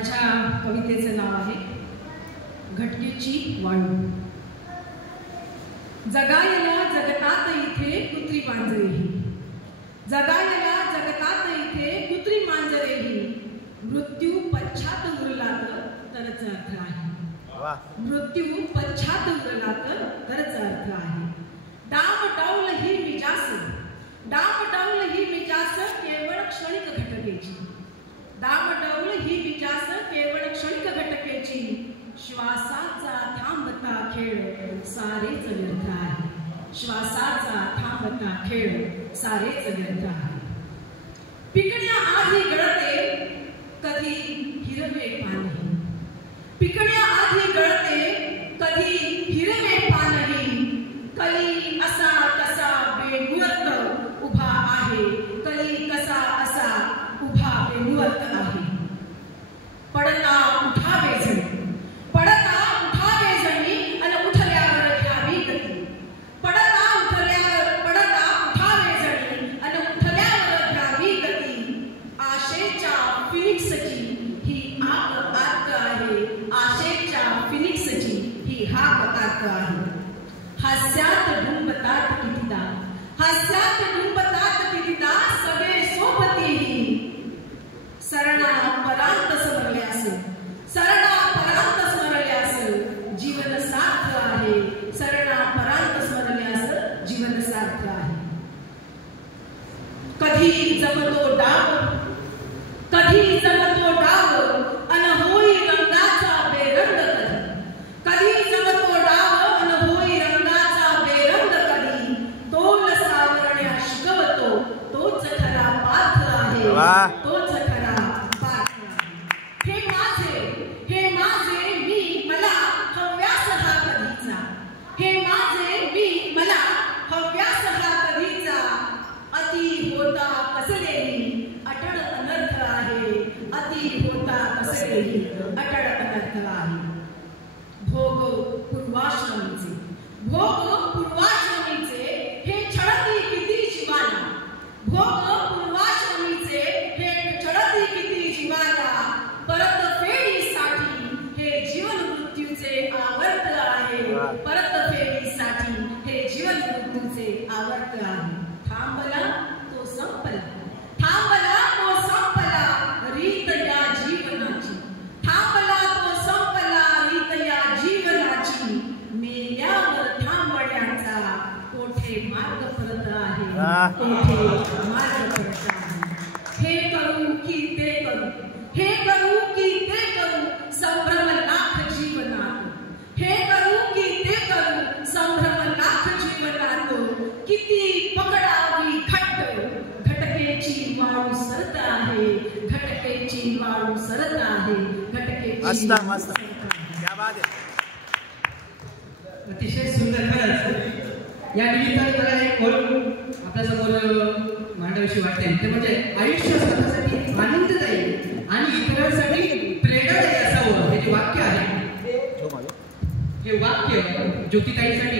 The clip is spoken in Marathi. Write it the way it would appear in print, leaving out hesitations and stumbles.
माझ्या कवितेचं नाव आहे घटकेची वाळू. जगायला जगतात इथे कुत्री मांजरेही, जगायला जगतात इथे कुत्री मांजरेही, मृत्यू पश्चात उरला तरच अर्थ आहे. मृत्यू पश्चात उरला तरच अर्थ आहे. डामडौल ही मिजास, डामडौल ही मिजास केवळ क्षणिक घटकेची, डामडौल ही मिजास केवळ क्षणिक घटकेची, श्वासाचा थांबता खेळ सारेच व्यर्थ आहे. श्वासाचा थांबता खेळ सारेच व्यर्थ आहे. पिकण्याआधी गळते कधी हिरवे पानही, पिकण्याआधी गळते कधी हिरवे पानही, कली असा कसा बेमुहूर्त उभा आहे, कली कसा असा उभा बेमुहूर्त आहे. पडता उठावे जणी, पडता उठावे जणी आणि उठल्यावर घ्यावी गती, पडता उठावे जणी आणि उठल्यावर घ्यावी गती. आशेच्या फिनिक्सची ही आग आग आहे, आशेच्या फिनिक्सची ही हाक आग आहे. हास्यात डुंबतात कितीदा, हास्यात डुंबतात कितीदा सगळे सोबतीही, सरणा परांत स्मरल्यास, सरणा परांत स्मरल्यास जीवन सार्थ आहे, सरणा परांत स्मरल्यास जीवन सार्थ आहे. कधी जमतो डाव, कधी जमतो डाव अन होई रंगाचा बेरंग कधी, कधी जमतो डाव अन होई रंगाचा बेरंग कधी. तोल सावरण्या शिकवतो तोच खरा पार्थ आहे, तोच खरा पार्थ आहे. हे माझे मी मला हव्यास हा कधीचा, हे माझे मी मला हव्यास हा कधीचा. अति होता कसलेही अटळ अनर्थ आहे, अति होता कसलेही अटळ अनर्थ आहे. भोग पूर्वाश्रमीचे, भोग पूर्वाश्रमीचे हे छळती किती जीवाला, भोग पूर्वाश्रमीचे हे छळती किती जीवाला. परतफेडीसाठी हे जीवन मृत्यूचे आवर्त आहे, परतफेडीसाठी हे जीवन मृत्यूचे आवर्त आहे. थांबला तो संपला, थांबला तो संपला रीत या जीवनाची, थांबला तो संपला रीत या जीवनाची. मेल्यावर थांबण्याचा कोठे मार्ग परत आहे, कोठे मार्ग परत आहे. हे करू की ते करू, हे करू की ते करू संभ्रम लाख जीवनात, हे करू की ते करू संभ्रम लाख जीवनात. किती पकडावी घट्ट घटकेची वाळू सरत आहे, घटकेची वाळू सरत आहे, घटकेची. अतिशय सुंदर खरंच. या निमित्ताने मला एक ओळ आपल्या समोर मांडावीशी वाटते, ते म्हणजे आयुष्य स्वतःसाठी आनंददायी आणि इतरांसाठी प्रेरणादायी असावं. हे जे वाक्य आहे, हे वाक्य ज्योतिताईसाठी